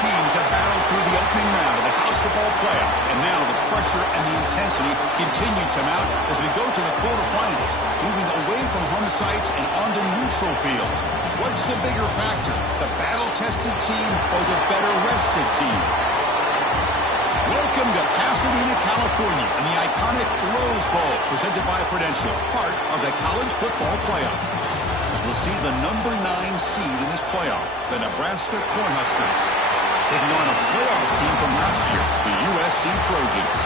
teams have battled through the opening round of the college football playoff, and now the pressure and the intensity continue to mount as we go to the quarterfinals, moving away from home sites and onto neutral fields. What's the bigger factor, the battle-tested team or the better-rested team? Welcome to Pasadena, California, and the iconic Rose Bowl, presented by Prudential, part of the college football playoff. As we'll see the number 9 seed in this playoff, the Nebraska Cornhuskers, taking on a playoff team from last year, the USC Trojans.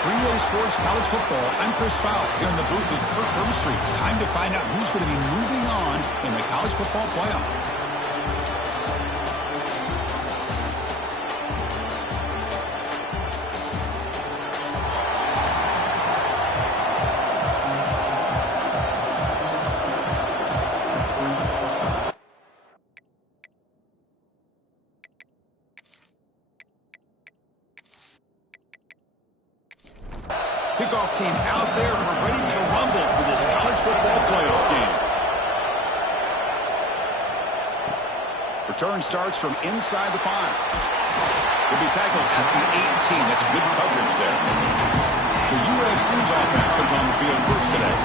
3A Sports College Football, I'm Chris Fowle, here in the booth with Kirk Herbstreit. Time to find out who's going to be moving on in the college football playoff. Kickoff team out there, and we're ready to rumble for this college football playoff game. Return starts from inside the 5. Will be tackled at the 18. That's good coverage there. So USC's offense comes on the field first today.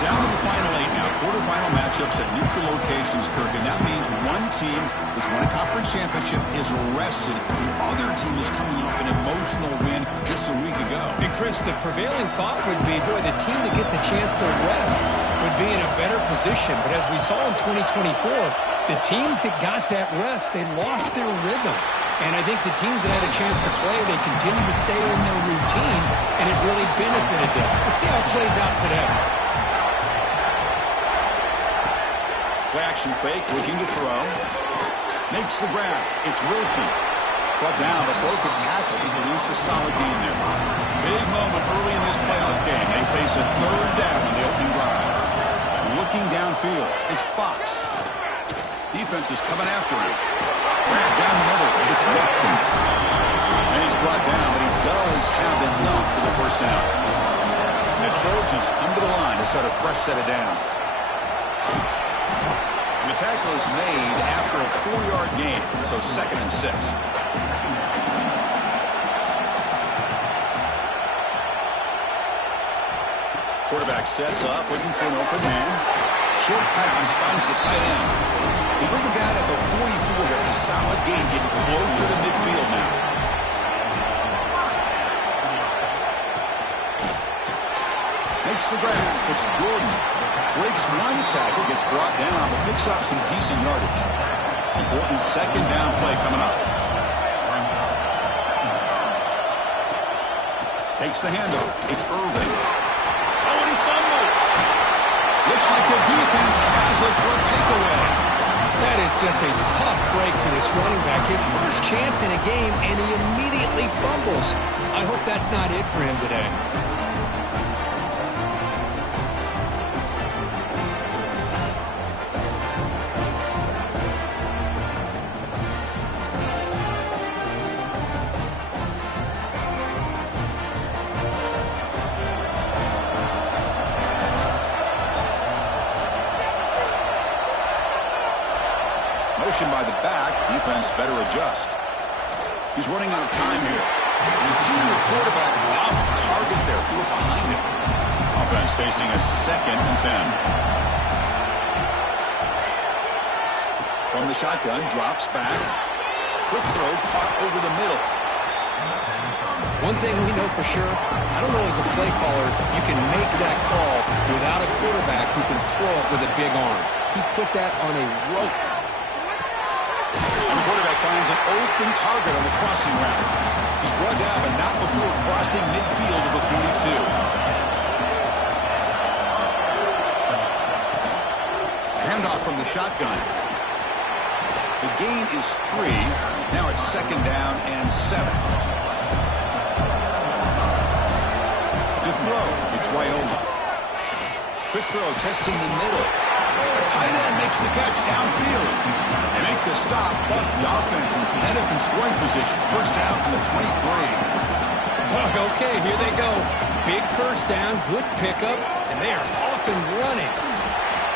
Down to the final 8 now. Quarterfinal matchups at neutral locations, Kirk, and that means one team which won a conference championship is rested. The other team is coming off an emotional win just a week ago. And Chris, the prevailing thought would be, boy, the team that gets a chance to rest would be in a better position. But as we saw in 2024, the teams that got that rest, they lost their rhythm. And I think the teams that had a chance to play, they continue to stay in their routine, and it really benefited them. Let's see how it plays out today. Play action fake, looking to throw. Makes the grab. It's Wilson. Brought down, but broken tackle to produce a solid gain there. Big moment early in this playoff game. They face a 3rd down in the opening drive. Looking downfield, it's Fox. Defense is coming after him. Grab down the middle. It's Watkins. And he's brought down, but he does have enough for the first down. And the Trojans come to the line to start a fresh set of downs. The tackle is made after a 4-yard gain, so 2nd and 6. Quarterback sets up, looking for an open man. Short pass finds the tight end. They bring him down at the 44. That's a solid gain, getting closer to midfield now. Makes the grab. It's Jordan. Breaks one tackle, gets brought down, but picks up some decent yardage. Important 2nd down play coming up. Takes the handoff. It's Irvin. Oh, and he fumbles. Looks like the defense has it for a takeaway. That is just a tough break for this running back. His first chance in a game, and he immediately fumbles. I hope that's not it for him today. By the back, defense better adjust. He's running out of time here. The senior quarterback off target there, threw it behind him. Offense facing a 2nd and 10. From the shotgun, drops back. Quick throw, caught over the middle. One thing we know for sure, I don't know as a play caller, you can make that call without a quarterback who can throw it with a big arm. He put that on a rope. And the quarterback finds an open target on the crossing route. He's brought down, but not before crossing midfield of the 42. Handoff from the shotgun. The gain is 3. Now it's 2nd down and 7. To throw, it's Raiola. Quick throw, testing the middle. The tight end makes the catch downfield. They make the stop, but the offense is set up in scoring position. First down from the 23. Okay, here they go. Big first down, good pickup, and they are off and running.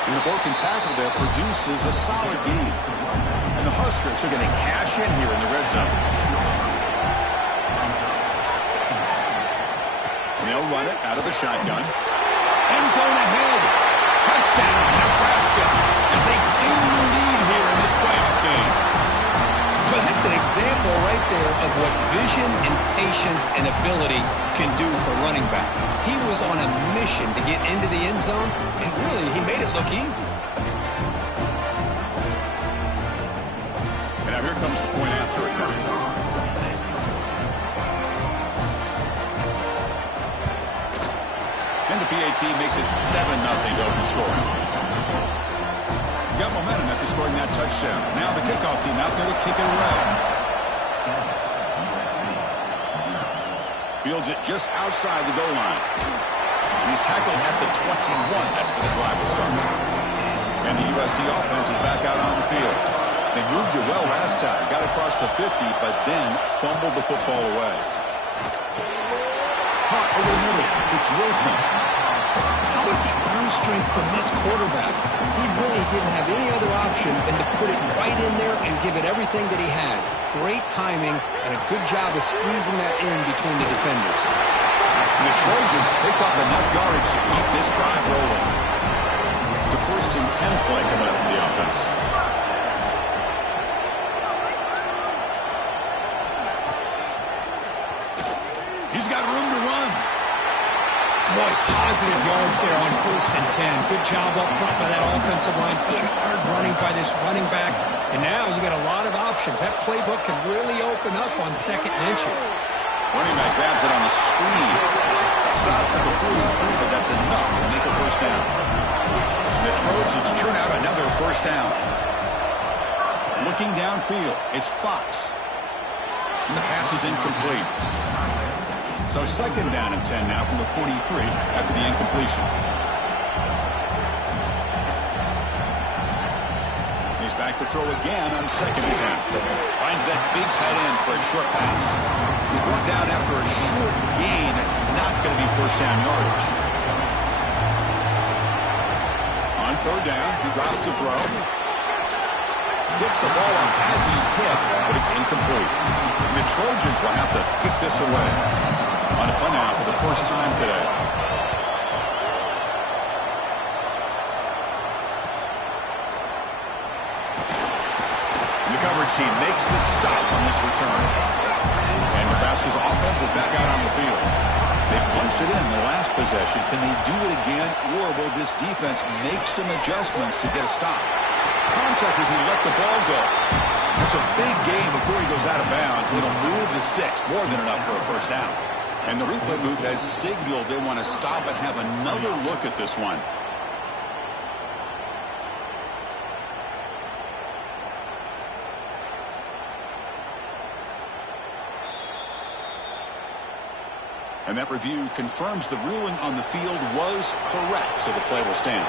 And the broken tackle there produces a solid gain. A And the Huskers are going to cash in here in the red zone. And they'll run it out of the shotgun. End zone ahead. Touchdown, Nebraska, as they claim the lead here in this playoff game. Well, that's an example right there of what vision and patience and ability can do for running back. He was on a mission to get into the end zone, and really, he made it look easy. And now here comes the point after attempt. And the PAT makes it 7-0 to open scoring. Got momentum after scoring that touchdown. Now the kickoff team out there to kick it away. Fields it just outside the goal line. And he's tackled at the 21. That's where the drive will start. And the USC offense is back out on the field. They moved it well last time. Got across the 50, but then fumbled the football away. Caught over the middle. It's Wilson. How about the arm strength from this quarterback? He really didn't have any other option than to put it right in there and give it everything that he had. Great timing and a good job of squeezing that in between the defenders. And the Trojans pick up enough yardage to keep this drive rolling. It's a 1st and 10 play coming up for the offense. He's got room to run. Boy, positive yards there on 1st and 10. Good job up front by that offensive line. Good hard running by this running back. And now you got a lot of options. That playbook can really open up on 2nd and inches. Running back grabs it on the screen. Stop at the 43, but that's enough to make a 1st down. And the Trojans churn out another 1st down. Looking downfield, it's Fox. And the pass is incomplete. So 2nd down and 10 now from the 43 after the incompletion. He's back to throw again on 2nd and 10. Finds that big tight end for a short pass. He's brought down after a short gain. That's not going to be 1st down yardage. On 3rd down, he drops to throw. Gets the ball off as he's hit, but it's incomplete. And the Trojans will have to kick this away. On a punt now for the 1st time today. And the coverage team makes the stop on this return. And Nebraska's offense is back out on the field. They punched it in the last possession. Can they do it again, or will this defense make some adjustments to get a stop? Contact as he let the ball go. That's a big gain before he goes out of bounds. It'll move the sticks, more than enough for a 1st down. And the replay booth has signaled they want to stop and have another look at this one. And that review confirms the ruling on the field was correct, so the play will stand.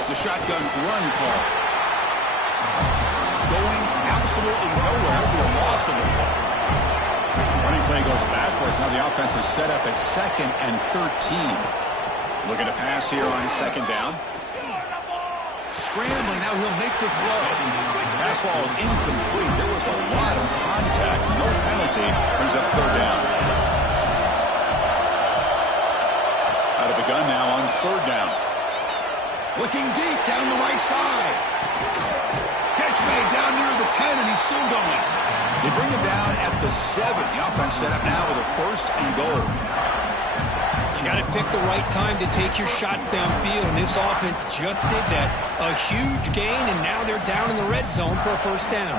It's a shotgun run call. Going absolutely nowhere. It'll be a loss of the ball. Running play goes backwards. Now the offense is set up at 2nd and 13. Looking to pass here on 2nd down. Scrambling. Now he'll make the throw. Pass ball is incomplete. There was a lot of contact. No penalty. Brings up 3rd down. Out of the gun now on 3rd down. Looking deep down the right side. Catch made down near the 10, and he's still going. They bring him down at the 7. The offense set up now with a 1st and goal. You got to pick the right time to take your shots downfield, and this offense just did that. A huge gain, and now they're down in the red zone for a 1st down.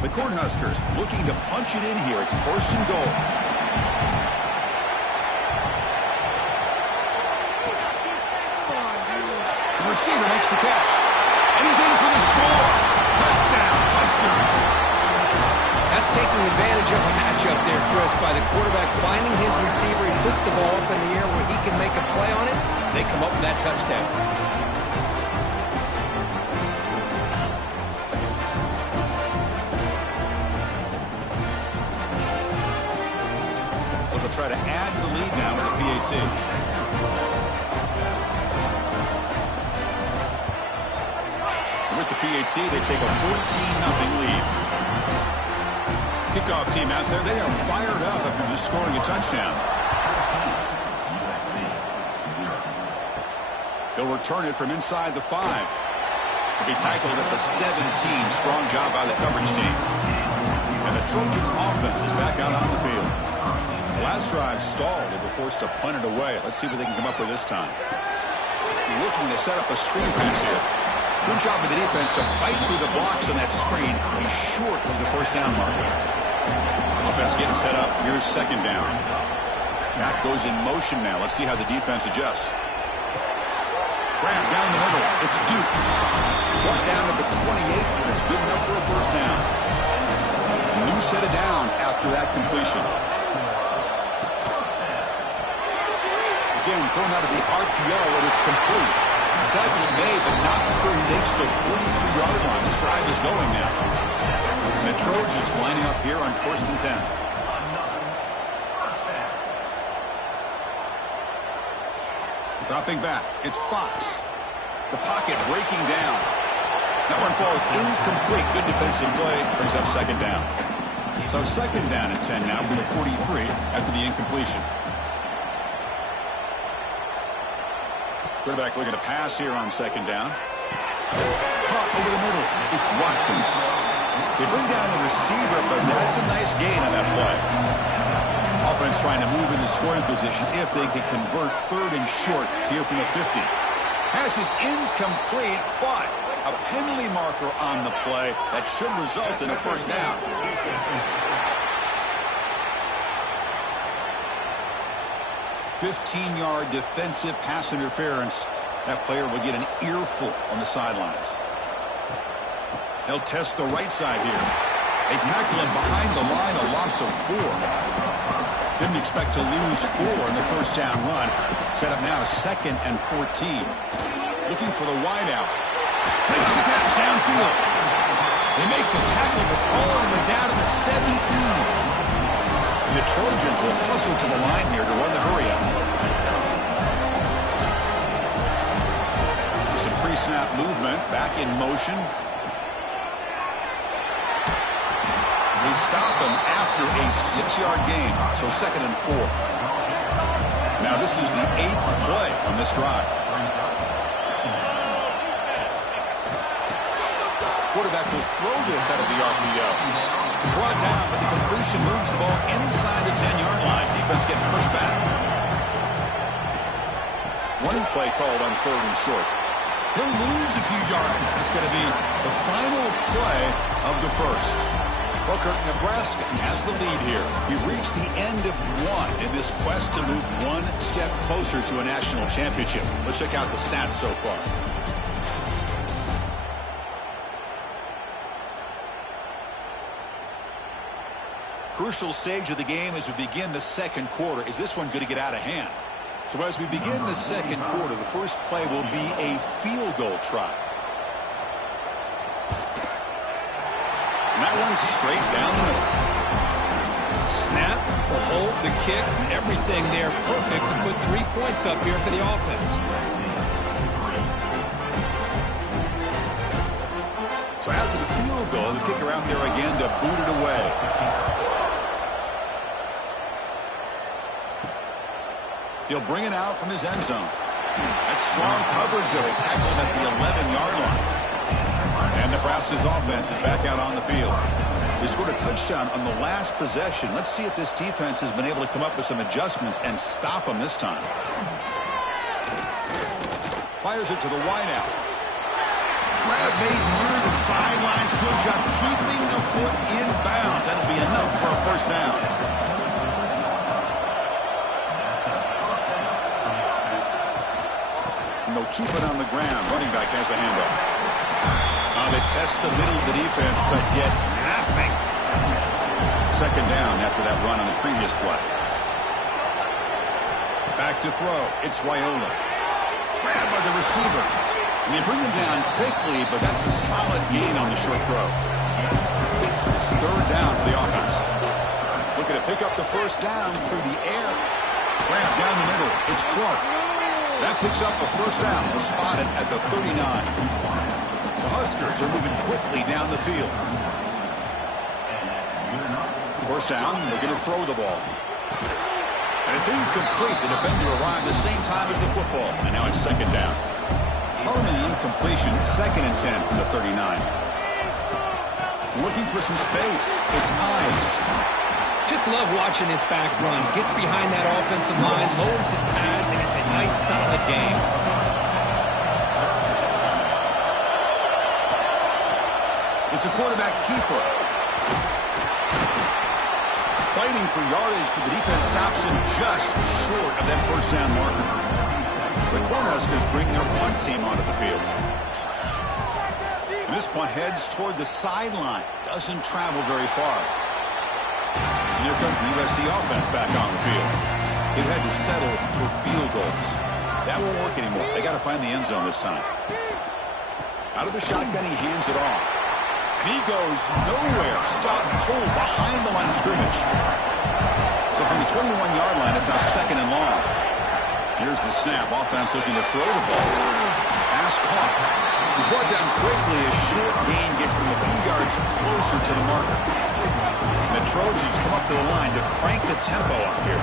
The Cornhuskers looking to punch it in here. It's 1st and goal. The receiver makes the catch. And he's in for the score. Touchdown, Huskers. That's taking advantage of a matchup there, Chris, by the quarterback finding his receiver. He puts the ball up in the air where he can make a play on it. They come up with that touchdown. try to add to the lead now with the PAT. With the PAT, they take a 14-0 lead. Kickoff team out there, they are fired up after just scoring a touchdown. They'll return it from inside the 5. They'll be tackled at the 17. Strong job by the coverage team. And the Trojans offense is back out on the field. The last drive stalled. They were forced to punt it away. Let's see what they can come up with this time. Looking to set up a screen pass here. Good job of the defense to fight through the blocks on that screen. He's short of the first down marker. Offense getting set up. Here's second down. That goes in motion now. Let's see how the defense adjusts. Grab down the middle. It's Duke. Brought down to the 28, and it's good enough for a first down. New set of downs after that completion. Again, thrown out of the RPO, and it's complete. Tackle's made, but not before he makes the 43-yard line. This drive is going now. And the Trojans lining up here on 1st and 10. Dropping back, it's Fox. The pocket breaking down. That one falls incomplete. Good defensive play, brings up second down. So second down at 10 now from the 43 after the incompletion. Quarterback looking to pass here on second down. Caught over the middle. It's Watkins. They bring down the receiver, but that's a nice gain on that play. Offense trying to move into scoring position if they can convert 3rd and short here from the 50. Pass is incomplete, but a penalty marker on the play that should result in a first down. 15-yard defensive pass interference. That player will get an earful on the sidelines. They'll test the right side here. They tackle him behind the line, a loss of 4. Didn't expect to lose 4 in the first down run. Set up now 2nd and 14. Looking for the wideout. Makes the catch downfield. They make the tackle, but all the way down to the 17. The Trojans will hustle to the line here to run the hurry-up. Some pre-snap movement, back in motion. They stop him after a 6-yard gain, so 2nd and 4. Now this is the 8th play on this drive. Quarterback will throw this out of the RPO. Brought down, but the completion moves the ball inside the 10-yard line. Defense getting pushed back. Running play called on 3rd and short. He'll lose a few yards. That's going to be the final play of the first. Booker, Nebraska has the lead here. We reached the end of 1 in this quest to move 1 step closer to a national championship. Let's check out the stats so far. Crucial stage of the game as we begin the second quarter. Is this one going to get out of hand? So as we begin the second quarter, the first play will be a field goal try. And that one's straight down the middle. Snap, the hold, the kick, everything there perfect to put 3 points up here for the offense. So after the field goal, the kicker out there again to boot it away. He'll bring it out from his end zone. That's strong coverage there. They tackle him at the 11-yard line. And Nebraska's offense is back out on the field. They scored a touchdown on the last possession. Let's see if this defense has been able to come up with some adjustments and stop them this time. Fires it to the wideout. Grab made near the sidelines. Good job keeping the foot in bounds. That'll be enough for a first down. They'll keep it on the ground. Running back has the handoff. They test the middle of the defense, but get nothing. Second down after that run on the previous play. Back to throw. It's Raiola. Grabbed by the receiver. And they bring him down quickly, but that's a solid gain on the short throw. It's 3rd down for the offense. Looking to pick up the first down through the air. Grab down the middle. It's Clark. That picks up the first down. We'll spot it at the 39. The Huskers are moving quickly down the field. First down, looking to throw the ball. And it's incomplete. The defender arrived the same time as the football. And now it's second down. Following an incompletion, 2nd and 10 from the 39. Looking for some space. It's Ives. Just love watching this back run. Gets behind that offensive line, lowers his pads, and it's a nice, solid game. It's a quarterback keeper. Fighting for yardage, but the defense stops him just short of that first down marker. The Cornhuskers bring their punt team onto the field. And this punt heads toward the sideline. Doesn't travel very far. And here comes the USC offense back on the field. They've had to settle for field goals. That won't work anymore. They got to find the end zone this time. Out of the shotgun, he hands it off. And he goes nowhere. Stop pulled behind the line of scrimmage. So from the 21-yard line, it's now 2nd and long. Here's the snap. Offense looking to throw the ball. Pass caught. He's brought down quickly. A short gain gets them a few yards closer to the marker. And the Trojans come up to the line to crank the tempo up here.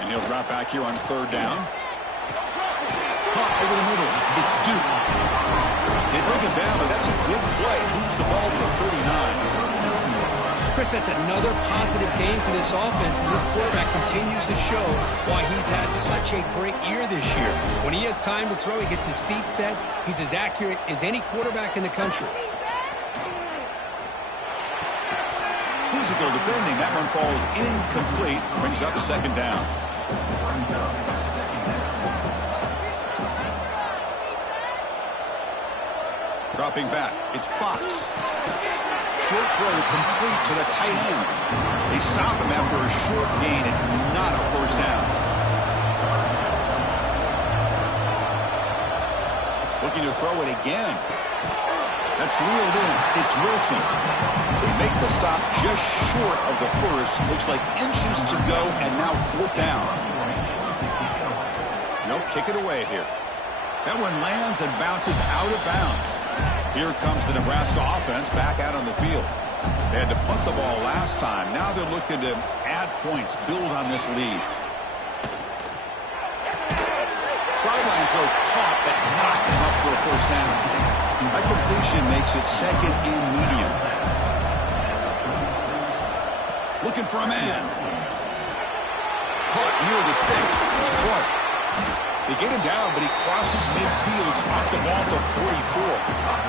And he'll drop back here on 3rd down. Caught over the middle. It's Duke. They bring him down, but that's a big play. Moves the ball to the 39. Chris, that's another positive game for this offense, and this quarterback continues to show why he's had such a great year this year. When he has time to throw, he gets his feet set. He's as accurate as any quarterback in the country. Physical defending. That one falls incomplete. Brings up 2nd down. Dropping back. It's Fox. Short throw complete to the tight end. They stop him after a short gain. It's not a first down. Looking to throw it again. That's reeled in. It's Wilson. They make the stop just short of the first. Looks like inches to go, and now 4th down. No, kick it away here. That one lands and bounces out of bounds. Here comes the Nebraska offense back out on the field. They had to punt the ball last time. Now they're looking to add points, build on this lead. Sideline throw caught, but knocked him up for a first down. That completion makes it 2nd and medium. Looking for a man. Caught near the sticks. It's Clark. They get him down, but he crosses midfield, spot the ball to 44.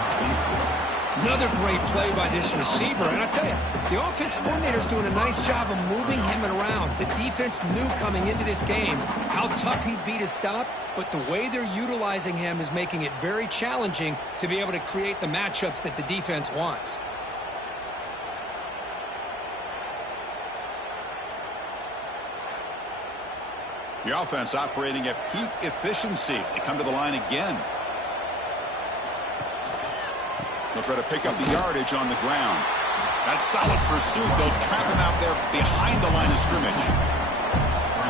Another great play by this receiver. And I'll tell you, the offensive coordinator's doing a nice job of moving him around. The defense knew coming into this game how tough he'd be to stop, but the way they're utilizing him is making it very challenging to be able to create the matchups that the defense wants. The offense operating at peak efficiency. They come to the line again. They'll try to pick up the yardage on the ground. That's solid pursuit. They'll trap him out there behind the line of scrimmage.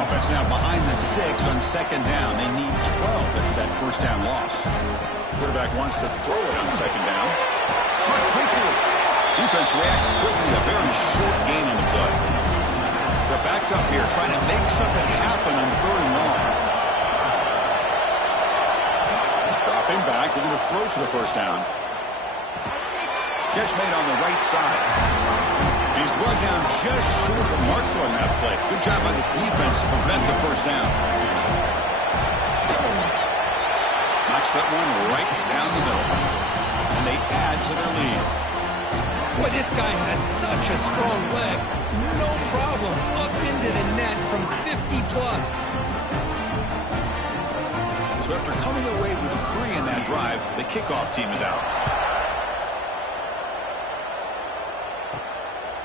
Offense now behind the 6 on 2nd down. They need 12 after that first down loss. Quarterback wants to throw it on 2nd down. Caught quickly. Defense reacts quickly. A very short gain on the play. They're backed up here trying to make something happen on 3rd and long. Dropping back. They're going to throw for the first down. Catch made on the right side. He's brought down just short of the marker on that play. Good job by the defense to prevent the first down. Knocks that one right down the middle. And they add to their lead. Boy, this guy has such a strong leg. No problem. Up into the net from 50+. So after coming away with 3 in that drive, the kickoff team is out.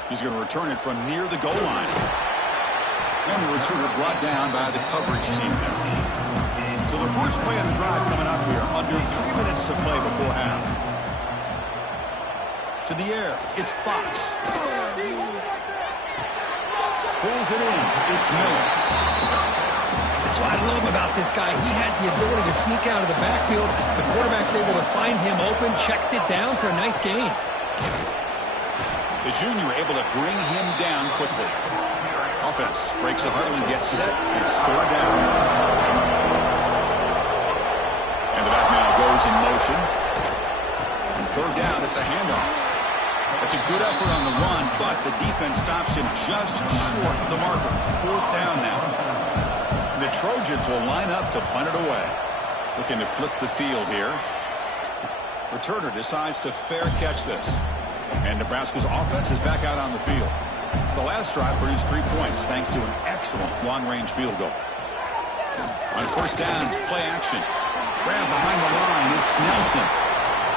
He's going to return it from near the goal line. And the returner brought down by the coverage team there. So the first play of the drive coming up here. Under 3 minutes to play before half. To the air. It's Fox. Pulls it in. It's Miller. That's what I love about this guy. He has the ability to sneak out of the backfield. The quarterback's able to find him open, checks it down for a nice gain. The junior able to bring him down quickly. Offense breaks a huddle and gets set and score down. And the back now goes in motion. And third down, it's a handoff. That's a good effort on the run, but the defense stops him just short of the marker. Fourth down now. And the Trojans will line up to punt it away. Looking to flip the field here. Returner decides to fair catch this. And Nebraska's offense is back out on the field. The last drive produced 3 points thanks to an excellent long-range field goal. On first downs, play action. Grab behind the line, it's Nelson.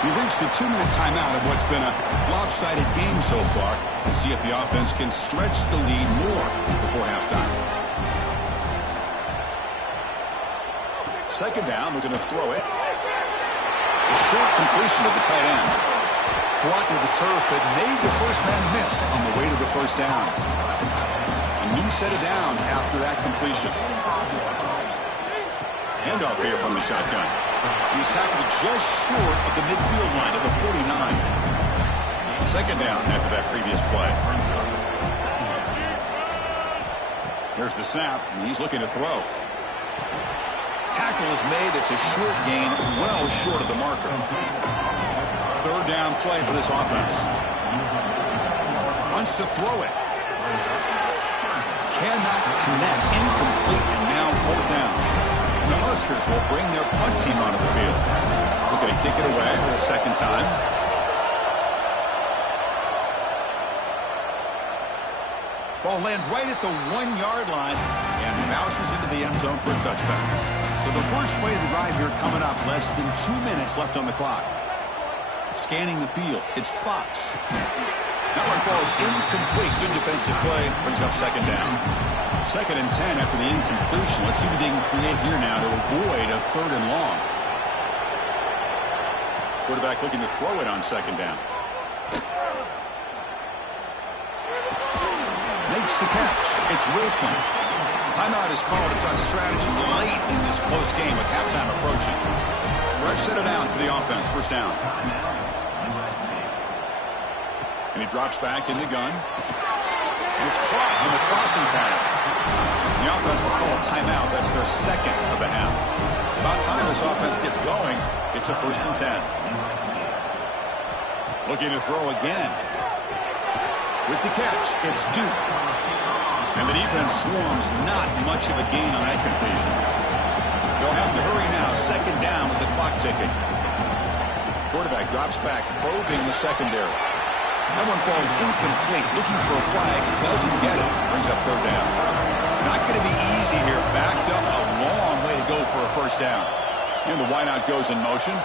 We've reached the 2-minute timeout of what's been a lopsided game so far, and see if the offense can stretch the lead more before halftime. Second down, we're going to throw it. A short completion of the tight end. Brought to the turf, but made the first man miss on the way to the first down. A new set of downs after that completion. Handoff here from the shotgun. He's tackled just short of the midfield line of the 49. Second down after that previous play. Here's the snap, and he's looking to throw. Tackle is made. It's a short gain, well short of the marker. Third down play for this offense. Wants to throw it. Cannot connect. Incomplete, and now fourth down. The Huskers will bring their punt team onto the field. Looking to kick it away for the second time. Ball lands right at the 1-yard line and bounces into the end zone for a touchback. So the first play of the drive here coming up. Less than 2 minutes left on the clock. Scanning the field. It's Fox. That one falls incomplete. Good defensive play. Brings up second down. Second and 10 after the incompletion. Let's see what they can create here now to avoid a third and long. Quarterback looking to throw it on second down. Makes the catch. It's Wilson. Timeout is called to talk strategy late in this close game with halftime approaching. Fresh set of downs for the offense. First down. And he drops back in the gun. And it's caught on the crossing pattern. The offense will call a timeout. That's their second of the half. About time this offense gets going. It's a first and 10. Looking to throw again. With the catch, it's Duke. And the defense swarms. Not much of a gain on that completion. They'll have to hurry now. Second down with the clock ticking. Quarterback drops back, probing the secondary. That one falls incomplete. Looking for a flag. Doesn't get it. Brings up third down. Not going to be easy here. Backed up a long way to go for a first down. And the wideout goes in motion.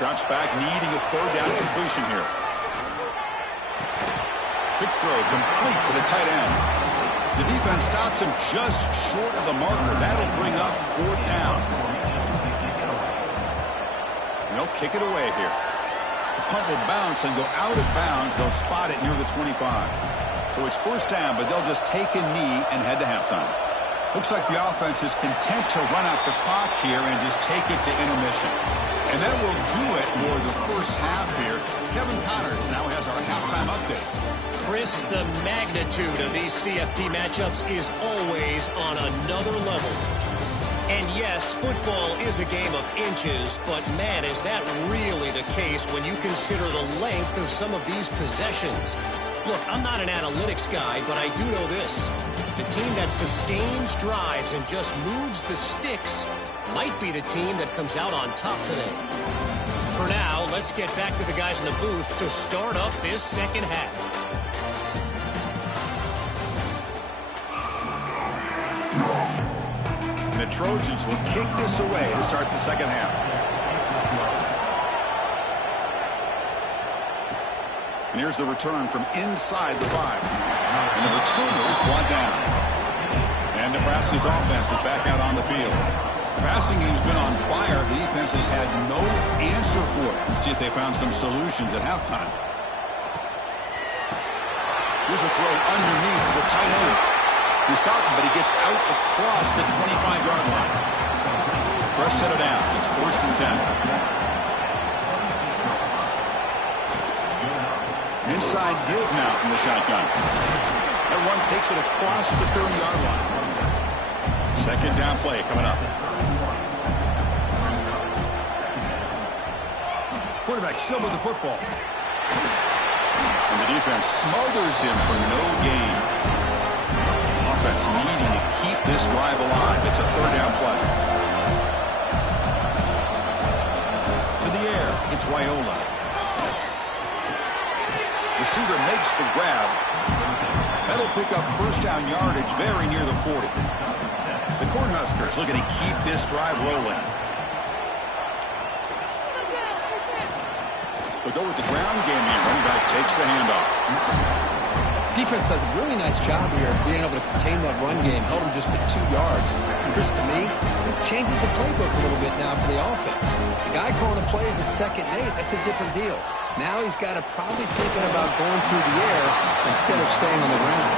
Drops back, needing a third down completion here. Quick throw, complete to the tight end. The defense stops him just short of the marker. That'll bring up fourth down. And they'll kick it away here. The punt will bounce and go out of bounds. They'll spot it near the 25. So it's first down, but they'll just take a knee and head to halftime. Looks like the offense is content to run out the clock here and just take it to intermission. And that will do it for the first half here. Kevin Connors now has our halftime update. Chris, the magnitude of these CFP matchups is always on another level. And yes, football is a game of inches, but man, is that really the case when you consider the length of some of these possessions. Look, I'm not an analytics guy, but I do know this. The team that sustains drives and just moves the sticks might be the team that comes out on top today. For now, let's get back to the guys in the booth to start up this second half. The Trojans will kick this away to start the second half. And here's the return from inside the 5. And the returner is brought down. And Nebraska's offense is back out on the field. The passing game's been on fire. The defense has had no answer answer for it. Let's see if they found some solutions at halftime. Here's a throw underneath the tight end. He's stopping, but he gets out across the 25-yard line. Fresh set of downs. It's 1st and 10. Inside give now from the shotgun. That one takes it across the 30-yard line. 2nd down play coming up. Quarterback still with the football. And the defense smothers him for no gain. Offense needing to keep this drive alive. It's a 3rd down play. To the air, it's Wyola. Receiver makes the grab. That'll pick up 1st down yardage very near the 40. The Cornhuskers looking to keep this drive rolling. They'll go with the ground game here. Running back takes the handoff. Defense does a really nice job here of being able to contain that run game. Held him just at 2 yards. And Chris, to me, this changes the playbook a little bit now for the offense. The guy calling the plays at 2nd and 8, that's a different deal. Now he's got to probably thinking about going through the air instead of staying on the ground.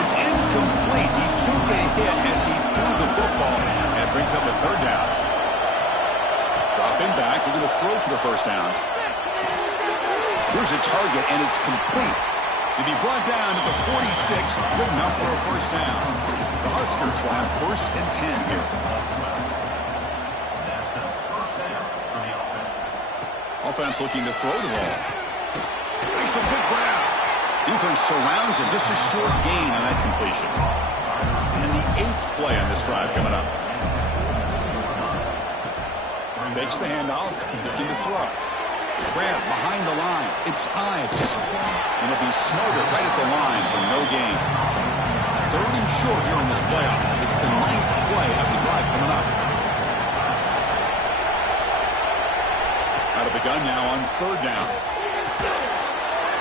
It's incomplete. He took a hit as he threw the football, and it brings up a 3rd down. Dropping back, we're going to throw for the 1st down. Here's a target, and it's complete. To be brought down at the 46, good enough for a 1st down. The Huskers will have 1st and 10 here. Offense looking to throw the ball. Makes a good grab. Defense surrounds him. Just a short gain on that completion. And the 8th play on this drive coming up. Makes the handoff. Looking to throw. Grab behind the line. It's Ives. And he'll be smothered right at the line for no gain. 3rd and short here in this playoff. It's the 9th play of the drive coming up. Out of the gun now on 3rd down.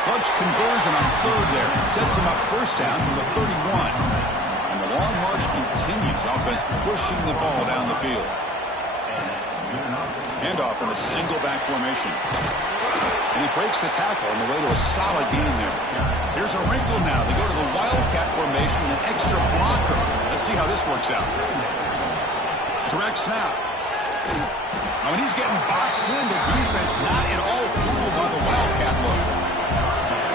Clutch conversion on 3rd there. Sets him up 1st down from the 31. And the long march continues. Offense pushing the ball down the field. Handoff in a single back formation. And he breaks the tackle on the way to a solid gain there. Here's a wrinkle now. They go to the Wildcat formation with an extra blocker. Let's see how this works out. Direct snap. Now when he's getting boxed in, the defense not at all fooled by the Wildcat look.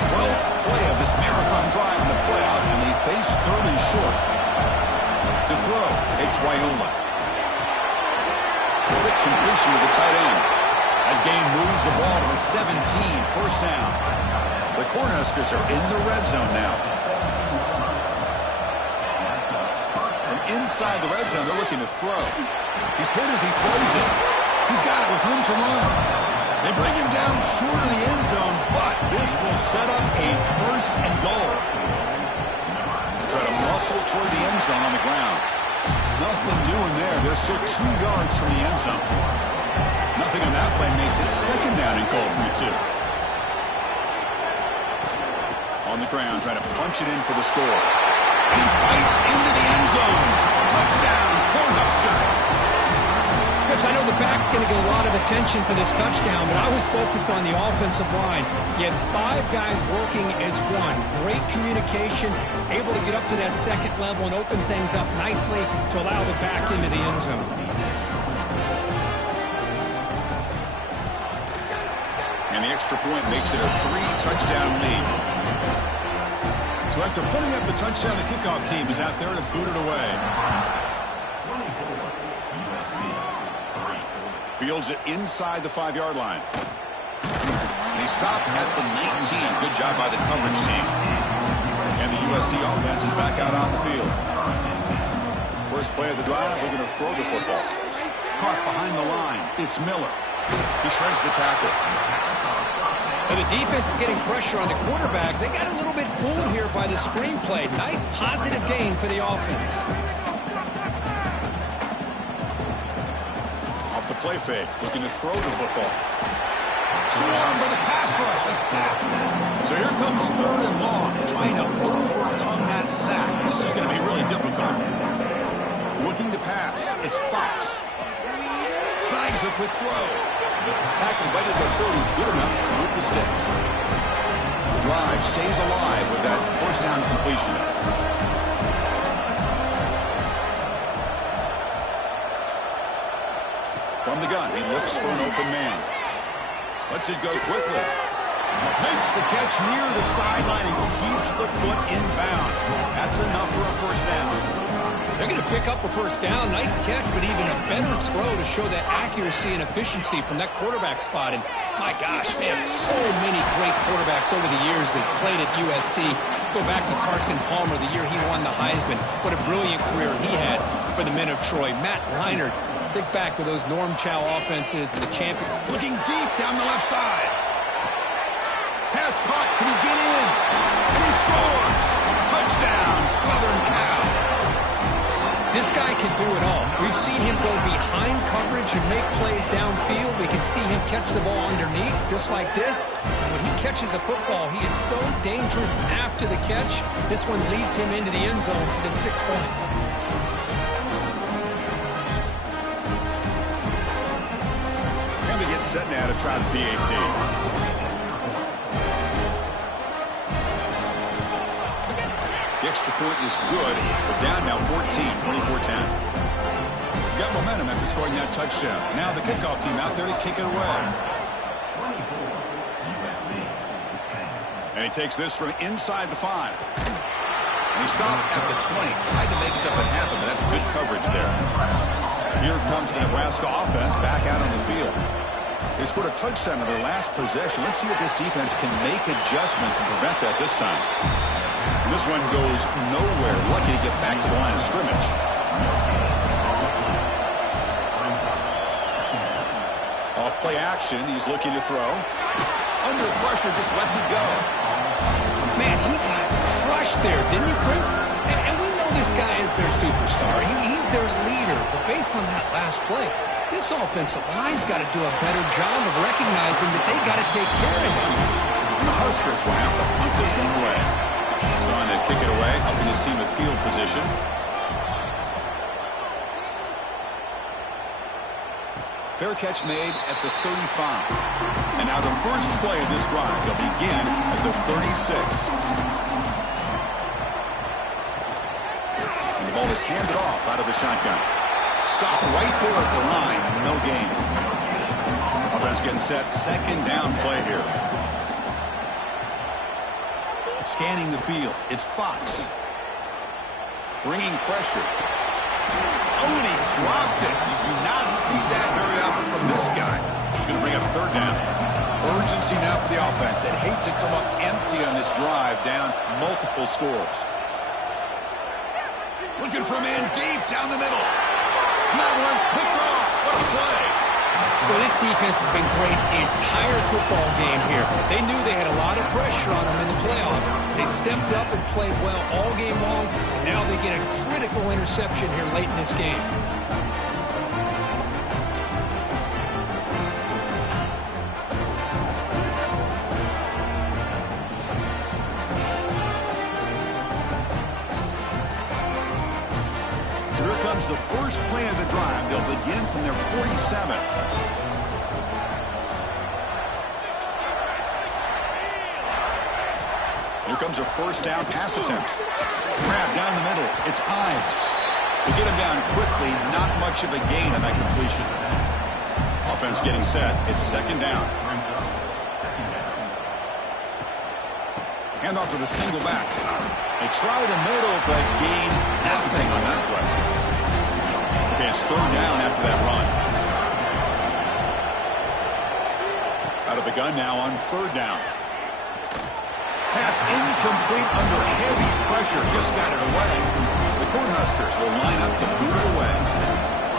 12th play of this marathon drive in the playoff, and they face 3rd and short. To throw, it's Wyola. Quick completion to the tight end. That gain moves the ball to the 17, 1st down. The Cornhuskers are in the red zone now. From inside the red zone, they're looking to throw. He's hit as he throws it. He's got it with room to run. They bring him down short of the end zone, but this will set up a 1st and goal. They try to muscle toward the end zone on the ground. Nothing doing there. They're still 2 yards from the end zone. Nothing on that play makes it 2nd down and goal from the 2. On the ground, trying to punch it in for the score. And he fights into the end zone. Touchdown, Cornhuskers. Chris, I know the back's going to get a lot of attention for this touchdown, but I was focused on the offensive line. You had 5 guys working as one. Great communication, able to get up to that 2nd level and open things up nicely to allow the back into the end zone. And the extra point makes it a 3-touchdown lead. So after putting up a touchdown, the kickoff team is out there to boot it away. Fields it inside the 5-yard line. And he stopped at the 19. Good job by the coverage team. And the USC offense is back out on the field. First play of the drive, they're going to throw the football. Caught behind the line. It's Miller. He shreds the tackle. And the defense is getting pressure on the quarterback. They got a little bit fooled here by the screen play. Nice positive gain for the offense. Off the play fake, looking to throw the football. Swarmed by the pass rush, a sack. So here comes 3rd and long, trying to overcome that sack. This is going to be really difficult. Looking to pass, it's Fox. Tries a quick throw. Tackled right at the 30, good enough to move the sticks. The drive stays alive with that first down completion. From the gun, he looks for an open man. Lets it go quickly. Makes the catch near the sideline and keeps the foot in bounds. That's enough for a first down. They're going to pick up a first down. Nice catch, but even a better throw to show that accuracy and efficiency from that quarterback spot. And my gosh, man, so many great quarterbacks over the years that played at USC. Go back to Carson Palmer the year he won the Heisman. What a brilliant career he had for the men of Troy. Matt Reinhardt, think back to those Norm Chow offenses and the champion. Looking deep down the left side. Pass caught. Can he get in? And he scores. Touchdown, Southern Cal. This guy can do it all. We've seen him go behind coverage and make plays downfield. We can see him catch the ball underneath, just like this. And when he catches a football, he is so dangerous after the catch. This one leads him into the end zone for the 6 points. And they get set now to try the PAT. The extra point is good. We're down now 14, 24-10. Got momentum after scoring that touchdown. Now the kickoff team out there to kick it away. And he takes this from inside the 5. And he stopped at the 20. Tried to make something happen, but that's good coverage there. Here comes the Nebraska offense back out on the field. They scored a touchdown in their last possession. Let's see if this defense can make adjustments and prevent that this time. And this one goes nowhere. Lucky to get back to the line of scrimmage. Off play action. He's looking to throw. Under pressure, just lets it go. Man, he got crushed there, didn't you, Chris? And we know this guy is their superstar. He's their leader. But based on that last play, this offensive line's got to do a better job of recognizing that they got to take care of him. And the Huskers will have to punt this one away. He's on to kick it away, helping his team with field position. Fair catch made at the 35. And now the first play of this drive will begin at the 36. And the ball is handed off out of the shotgun. Stop right there at the line. No gain. Offense getting set. Second down play here. Scanning the field. It's Fox. Bringing pressure. Oh, and he dropped it. You do not see that very often from this guy. He's going to bring up third down. Urgency now for the offense. They'd hate to come up empty on this drive, down multiple scores. Looking for a man deep down the middle. And that one's picked off. What a play. Well, this defense has been great the entire football game here. They knew they had a lot of pressure on them in the playoff. They stepped up and played well all game long, and now they get a critical interception here late in this game. So here comes the first play of the drive. They'll begin from their 47. Here comes a first down pass attempt. Grab down the middle. It's Ives. They get him down quickly. Not much of a gain on that completion. Offense getting set. It's second down. Hand off to the single back. They try the middle, but gain nothing on that play. Okay, it's third down after that run. Out of the gun now on third down. Pass incomplete under heavy pressure. Just got it away. The Cornhuskers will line up to boot it away.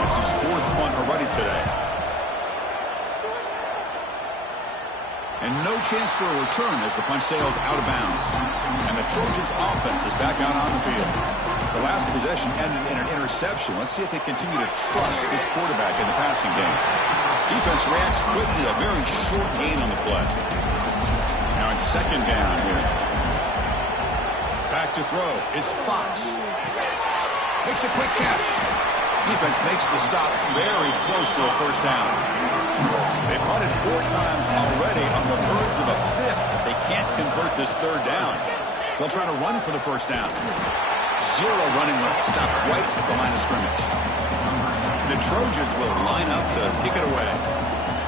That's his fourth punt already today. And no chance for a return as the punt sails out of bounds. And the Trojans' offense is back out on the field. The last possession ended in an interception. Let's see if they continue to trust this quarterback in the passing game. Defense reacts quickly. A very short gain on the play. Now it's second down here. Back to throw. It's Fox. Makes a quick catch. Defense makes the stop very close to a first down. They've punted 4 times already on the verge of a 5th. They can't convert this 3rd down. They'll try to run for the first down. 0 running room. Stopped right at the line of scrimmage. The Trojans will line up to kick it away.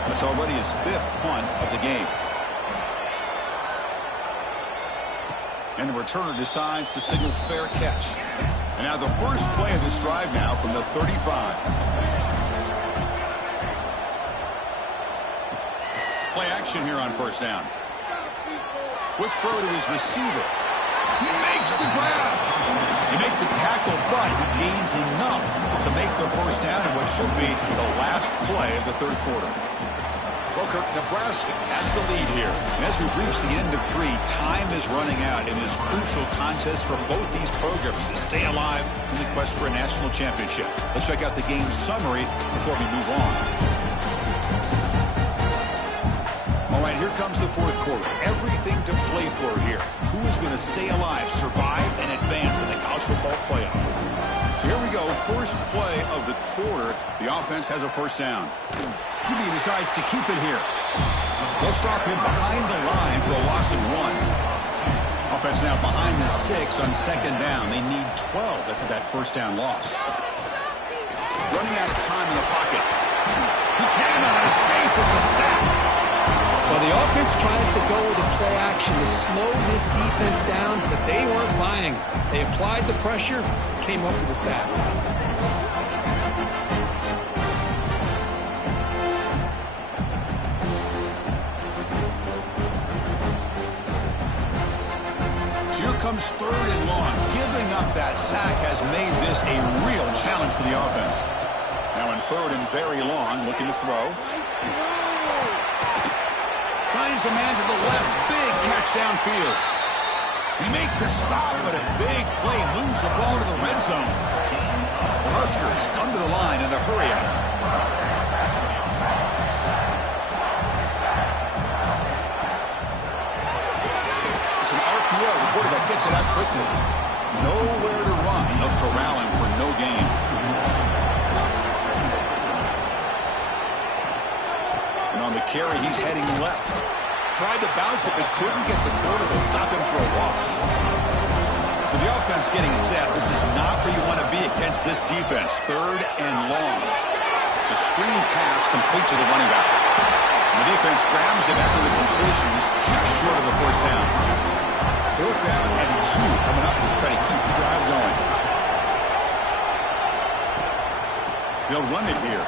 That's already his 5th punt of the game. And the returner decides to signal fair catch. And now the first play of this drive now from the 35. Play action here on first down. Quick throw to his receiver. He makes the grab. They make the tackle, but gains enough to make the first down in what should be the last play of the 3rd quarter. Booker, Nebraska has the lead here. And as we've reached the end of 3, time is running out in this crucial contest for both these programs to stay alive in the quest for a national championship. Let's check out the game summary before we move on. All right, here comes the 4th quarter. Everything to play for here. Who is going to stay alive, survive, and advance in the college football playoff? So here we go. First play of the quarter. The offense has a first down. QB decides to keep it here. They'll stop him behind the line for a loss of 1. Offense now behind the 6 on 2nd down. They need 12 after that first down loss. Running out of time in the pocket. He cannot escape. It's a sack. Well, the offense tries to go with a play action to slow this defense down, but they weren't buying it. They applied the pressure, came up with a sack. So here comes 3rd and long. Giving up that sack has made this a real challenge for the offense. Now in 3rd and very long, looking to throw. Finds a man to the left. Big catch downfield. We make the stop, but a big play moves the ball to the red zone. The Huskers come to the line in the hurry up. It's an RPO. The quarterback gets it out quickly. Nowhere to run. They'll corral him for no gain. And on the carry, he's heading left. Tried to bounce it, but couldn't get the quarterback. Stop him for a loss. So the offense getting set. This is not where you want to be against this defense. 3rd and long. It's a screen pass complete to the running back. And the defense grabs it after the completion. He's just short of a first down. 4th down and 2 coming up to try to keep the drive going. They'll run it here.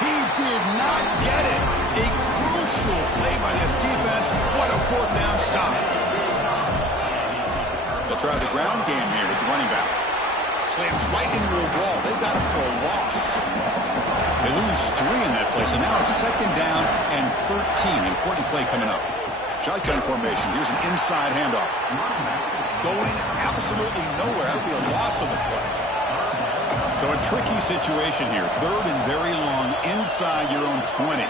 He did not get it. A crucial play by this defense. What a 4th down stop. They'll try the ground game here with the running back. Slams right into a wall. They've got him for a loss. They lose 3 in that play. So now it's 2nd down and 13. Important play coming up. Shotgun formation. Here's an inside handoff. Going absolutely nowhere. That would be a loss on the play. So a tricky situation here. 3rd and very long inside your own 20.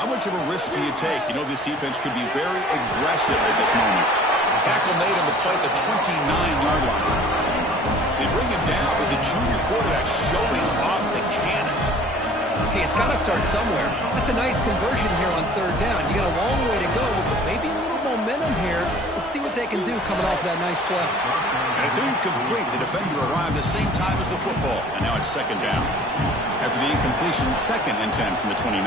How much of a risk do you take? You know this defense could be very aggressive at this moment. Tackle made on the play at the 29-yard line. They bring him down with the junior quarterback showing off the cannon. Hey, it's got to start somewhere. That's a nice conversion here on 3rd down. You got a long way to go, but maybe a little momentum here. Let's see what they can do coming off that nice play. And it's incomplete. The defender arrived the same time as the football. And now it's 2nd down. After the incompletion, 2nd and 10 from the 29.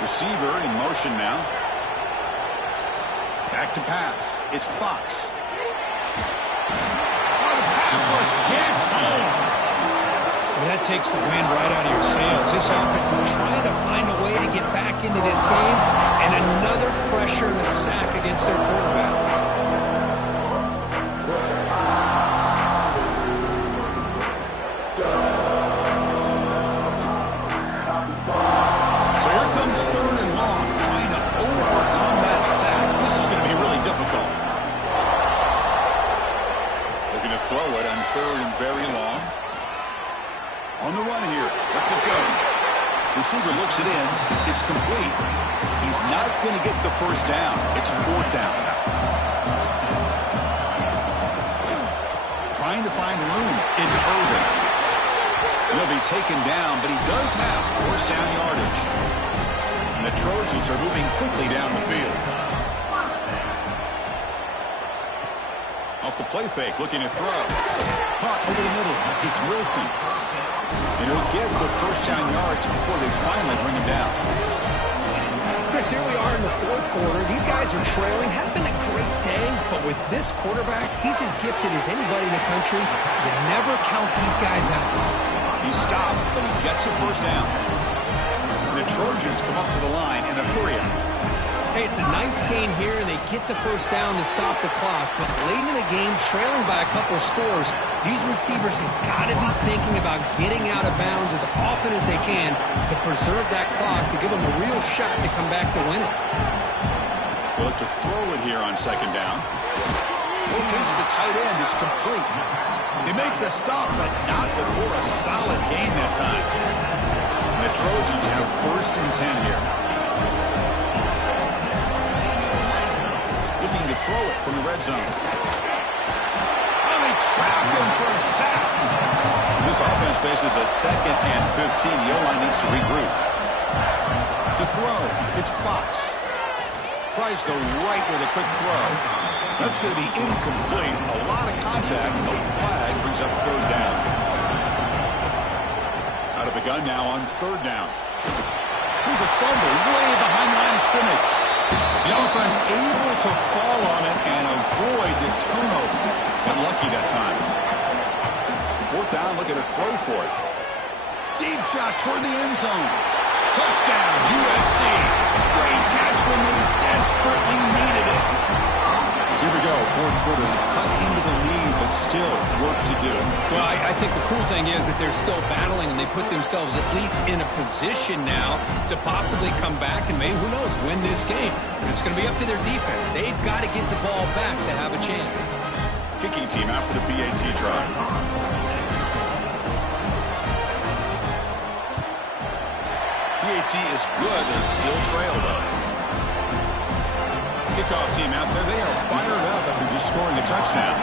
Receiver in motion now. Back to pass. It's Fox. Oh, the pass rush gets home. Well, that takes the wind right out of your sails. This offense is trying to find a way to get back into this game, and another pressure and a sack against their quarterback. So here comes 3rd and long, trying to overcome that sack. This is going to be really difficult. Looking to throw it on 3rd and very long. On the run here. Let's it go. Receiver looks it in. It's complete. He's not going to get the first down. It's 4th down. Trying to find room. It's Irvin. He'll be taken down, but he does have first down yardage. And the Trojans are moving quickly down the field. Off the play fake, looking to throw. Caught over the middle. It's Wilson. And he'll get the first down yards before they finally bring him down. Chris, here we are in the fourth quarter. These guys are trailing. Hadn't been a great day, but with this quarterback, he's as gifted as anybody in the country. You never count these guys out. He stopped, but he gets a first down. And the Trojans come up to the line in a hurry up. Hey, it's a nice gain here, and they get the first down to stop the clock. But late in the game, trailing by a couple scores, these receivers have got to be thinking about getting out of bounds as often as they can to preserve that clock, to give them a real shot to come back to win it. They'll look to throw it here on second down. Locates the tight end is complete. They make the stop, but not before a solid gain that time. And the Trojans have first and 10 here. Looking to throw it from the red zone. And they trap him for a sack. This offense faces a second and 15. The O-line needs to regroup. To throw, it's Fox. Tries the right with a quick throw. That's going to be incomplete. A lot of contact. No flag. Brings up third down. Out of the gun now on third down. Here's a fumble way behind the line of scrimmage. The offense able to fall on it and avoid the turnover. But lucky that time. Fourth down, looking to throw for it. Deep shot toward the end zone. Touchdown, USC. Great catch when they desperately needed it. So here we go, fourth quarter. They cut into the lead, but still work to do. Well, I think the cool thing is that they're still battling, and they put themselves at least in a position now to possibly come back and maybe, who knows, win this game. But it's going to be up to their defense. They've got to get the ball back to have a chance. Kicking team out for the PAT try. PAT is good. They still trail, though. Kickoff team out there. They are fired up after just scoring a touchdown.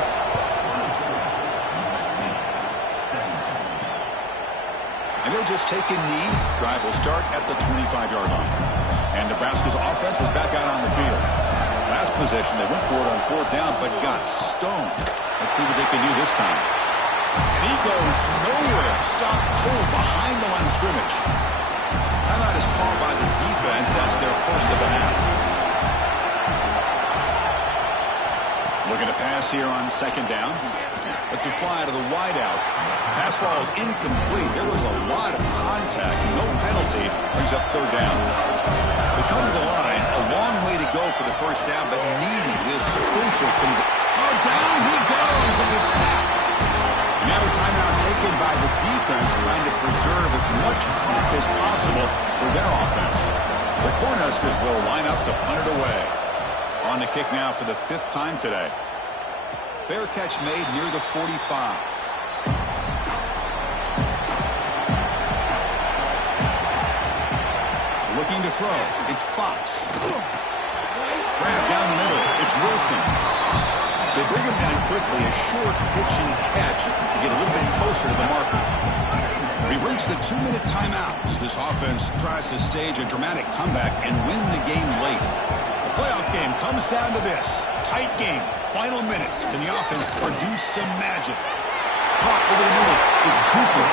And they'll just take a knee. Drive will start at the 25-yard line. And Nebraska's offense is back out on the field. Last possession, they went for it on fourth down, but got stoned. Let's see what they can do this time. And he goes nowhere. Stopped cold behind the line of scrimmage. Timeout is called by the defense. That's their first of the half. Looking to pass here on second down. It's a fly to the wideout. Pass ball is incomplete. There was a lot of contact. No penalty. Brings up third down. They come to the line. A long way to go for the first down, but needing this crucial conversion. Oh, down he goes. It's a sack. Now a timeout taken by the defense, trying to preserve as much clock as possible for their offense. The Cornhuskers will line up to punt it away. On the kick now for the fifth time today. Fair catch made near the 45. Looking to throw. It's Fox. Grab down the middle. It's Wilson. They bring him down quickly. A short pitch and catch to get a little bit closer to the marker. We've reached the 2-minute timeout as this offense tries to stage a dramatic comeback and win the game late. The playoff game comes down to this. Tight game. Final minutes. Can the offense produce some magic? Caught over the middle. It's Cooper.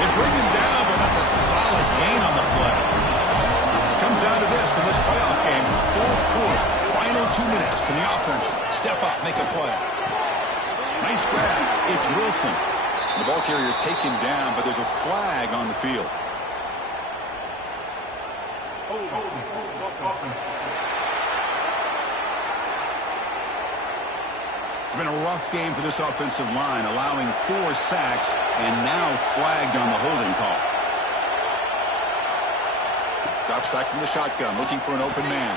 They bring him down, but that's a solid gain on the play. It comes down to this in this playoff game. Fourth quarter. Final 2 minutes. Can the offense step up, make a play? Nice grab. It's Wilson. The ball carrier taken down, but there's a flag on the field. It's been a rough game for this offensive line, allowing 4 sacks and now flagged on the holding call. Drops back from the shotgun, looking for an open man.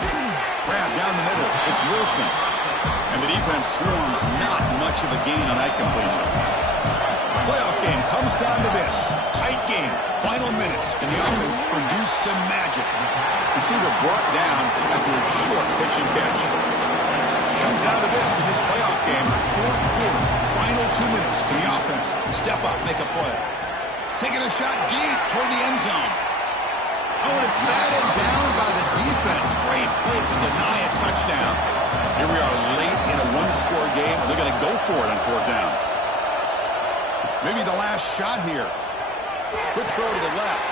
Grab down the middle. It's Wilson. And the defense swarms, not much of a gain on that completion. Playoff game comes down to this. Tight game. Final minutes. Can the offense produce some magic? Receiver brought down after a short pitch and catch. Comes down to this in this playoff game. Fourth quarter. Final 2 minutes. Can the offense step up, make a play? Taking a shot deep toward the end zone. Oh, and it's batted down by the defense. Great play to deny a touchdown. Here we are late in a one-score game. They're going to go for it on fourth down. Maybe the last shot here. Quick throw to the left.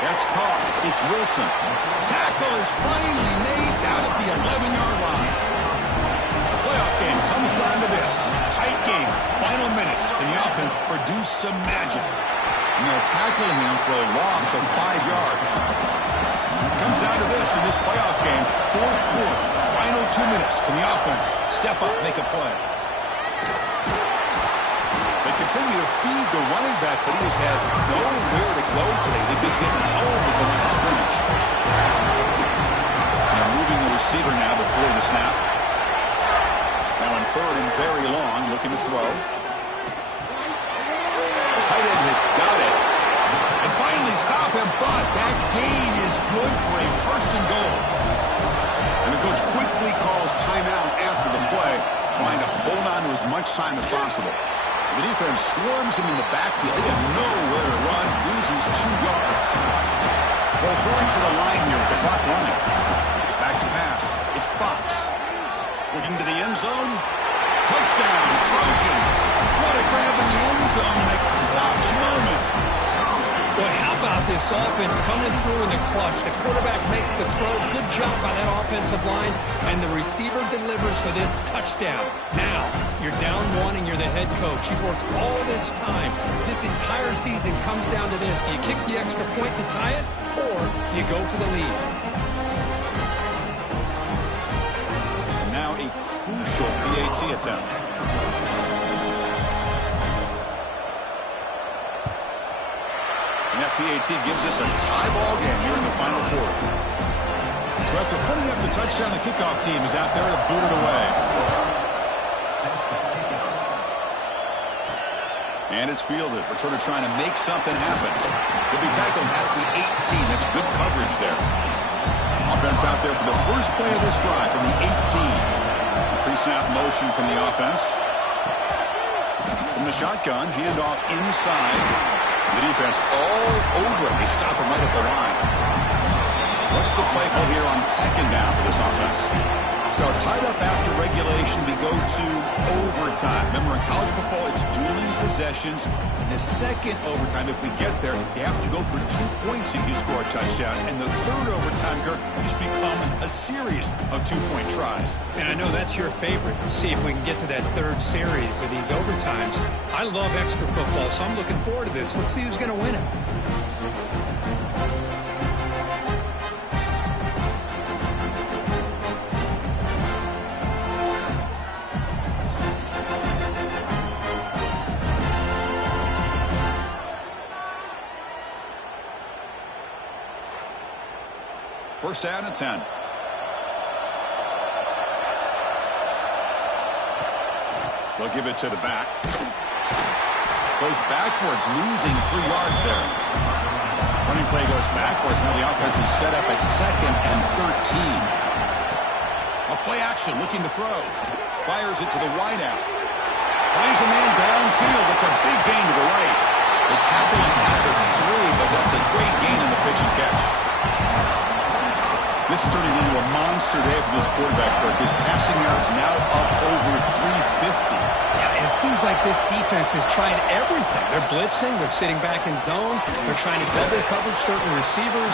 That's caught. It's Wilson. Tackle is finally made down at the 11-yard line. The playoff game comes down to this. Tight game. Final minutes. Can the offense produce some magic? And they'll tackle him for a loss of 5 yards. Comes down to this in this playoff game. Fourth quarter. Final 2 minutes. Can the offense step up, make a play? They continue to feed the running back, but he has had nowhere to go today. They've been getting home at the line of scrimmage. Now moving the receiver now before the snap. Now in third and very long, looking to throw. The tight end has got it. And finally stop him, but that gain is good for a first and goal. And the coach quickly calls timeout after the play, trying to hold on to as much time as possible. The defense swarms him in the backfield. They have nowhere to run, loses 2 yards. Well, throwing to the line here with the clock running. Back to pass. It's Fox. Looking to the end zone. Touchdown, Trojans. What a grab in the end zone in a clutch moment. Well, how about this offense coming through in the clutch? The quarterback makes the throw. Good job by that offensive line. And the receiver delivers for this touchdown. Now, you're down 1 and you're the head coach. You've worked all this time. This entire season comes down to this. Do you kick the extra point to tie it, or do you go for the lead? And now a crucial PAT attempt. And that PAT gives us a tie ball game here in the final quarter. So after putting up the touchdown, the kickoff team is out there to boot it away. And it's fielded. Returner trying to make something happen. He'll be tackled at the 18. That's good coverage there. Offense out there for the first play of this drive from the 18. Pre-snap motion from the offense. From the shotgun, handoff inside. The defense all over it. They stop him right at the line. What's the play call here on second down for this offense? So tied up after regulation, we go to overtime. Remember, in college football, it's dueling possessions. In the second overtime, if we get there, you have to go for 2 points if you score a touchdown. And the third overtime, Kirk, just becomes a series of 2-point tries. And I know that's your favorite, to see if we can get to that third series of these overtimes. I love extra football, so I'm looking forward to this. Let's see who's going to win it. First down and 10. They'll give it to the back. Goes backwards, losing 3 yards there. Running play goes backwards. Now the offense is set up at 2nd and 13. A play action, looking to throw. Fires it to the wideout. Finds a man downfield. That's a big gain to the right. They tackle him at the 3, but that's a great gain in the pitch and catch. This is turning into a monster day for this quarterback, Kirk. His passing yards now up over 350. Yeah, and it seems like this defense has tried everything. They're blitzing. They're sitting back in zone. They're trying to double cover certain receivers.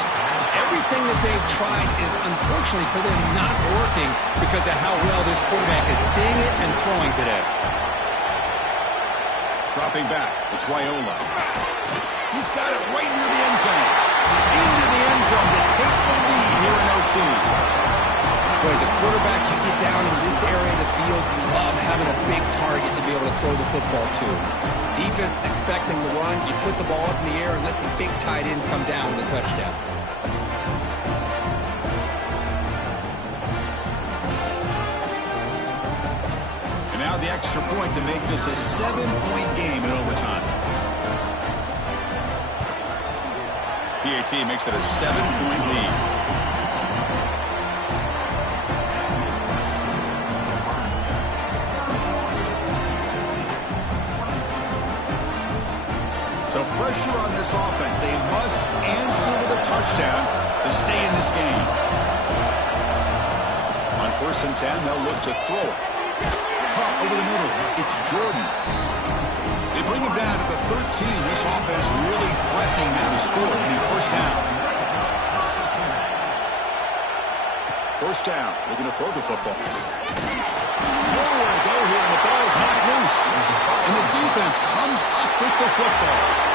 Everything that they've tried is, unfortunately for them, not working because of how well this quarterback is seeing it and throwing today. Dropping back, it's Raiola. He's got it right near the end zone. Into the end zone to take the lead here in OT. Boy, as a quarterback, you get down in this area of the field, you love having a big target to be able to throw the football to. Defense is expecting the run. You put the ball up in the air and let the big tight end come down with a touchdown. And now the extra point to make this a 7-point game in overtime. PAT makes it a 7-point lead. So pressure on this this offense. They must answer with a touchdown to stay in this game. On 1st and 10, they'll look to throw it. Caught over the middle. It's Jordan. They bring him down to the 13. This offense really threatening now to score. It'll be 1st down. 1st down. Looking to throw the football. Nowhere to go here, and the ball is knocked loose. And the defense comes up with the football.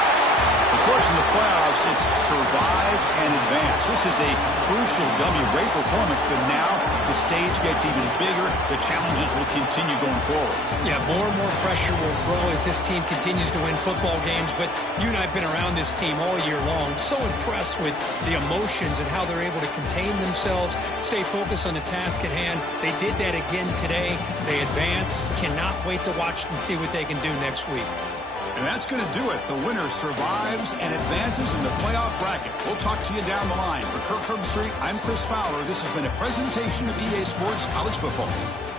Of course, in the playoffs, it's survive and advance. This is a crucial W. Great performance, but now the stage gets even bigger. The challenges will continue going forward. Yeah, more and more pressure will grow as this team continues to win football games. But you and I have been around this team all year long. So impressed with the emotions and how they're able to contain themselves, stay focused on the task at hand. They did that again today. They advance. Cannot wait to watch and see what they can do next week. And that's going to do it. The winner survives and advances in the playoff bracket. We'll talk to you down the line. For Kirk Herbstreit, I'm Chris Fowler. This has been a presentation of EA Sports College Football.